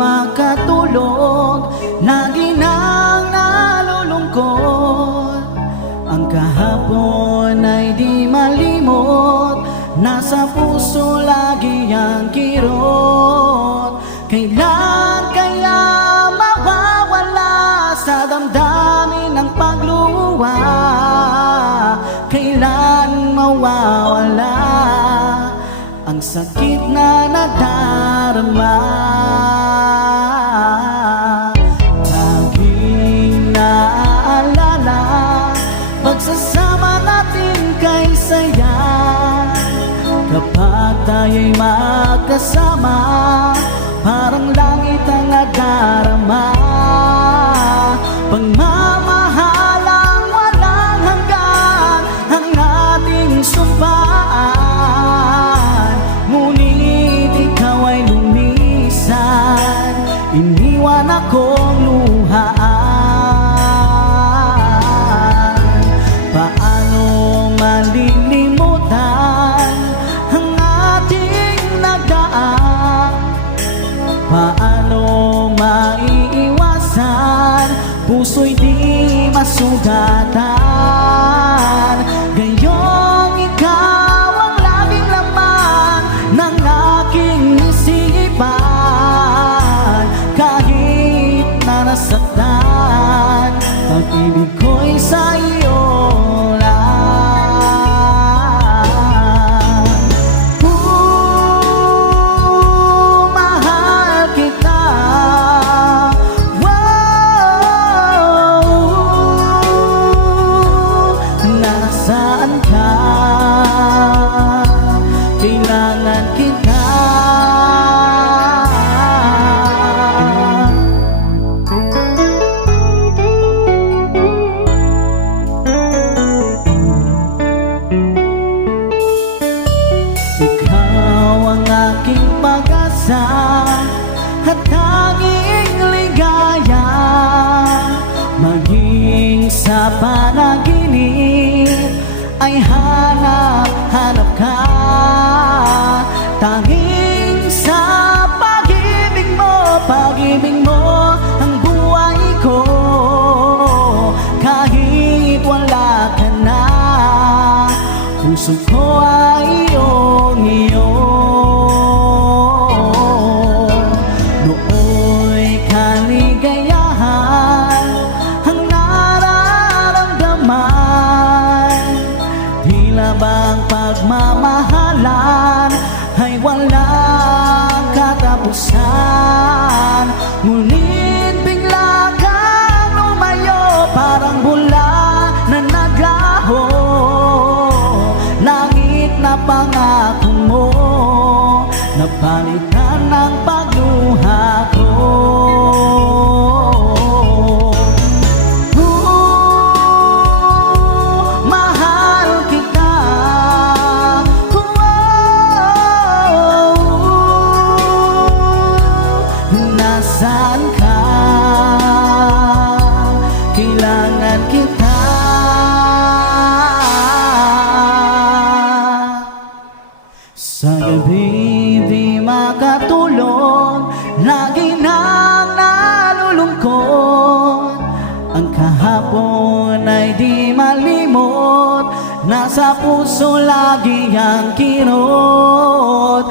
makatulog, lagi nang nalulungkot. Ang kahapon ay di malimot, nasa puso lagi ang kirot. Kailan kaya mawawala sa damdamin ng pagluwa? Kailan mawawala ang sakit na nadarama? Laging naaalala pagsasama natin kay saya, kapag tayo'y magkasama, parang langit ang nadarama. Pagmamahalang walang hanggan ang ating sumpaan, ngunit ikaw ay lumisan, iniwan akong luhaan. Paano malilimutan ang ating nagdaan? Paano maiiwasan puso'y di masugatan? Gayong ikaw ang laging laman ng aking isipan, kahit na nasaktan, pag-ibig ko'y sa iyo lang. Mahal kita, wow. Nasaan ka? Kailangan kita. Ikaw ang aking pag-asa at tanging ligaya, maging sa panaginip ay hanap-hanap ka. Tanging sa pag-ibig mo ang buhay ko, kahit wala ka na, puso ko ay iyong-iyo. Nooy kaligayahan ang nararamdaman, tila bang pagmamahalan ay walang katapusan. Ngunit bigla kang lumayo, parang bula na naglaho, langit na pangako mo, napalitan ng pagluha ko. Mahal kita, nasaan ka? Kailangan kita. Sa gabi di makatulog, lagi nang nalulungkot. Ang kahapon ay di malimot, nasa puso lagi ang kirot.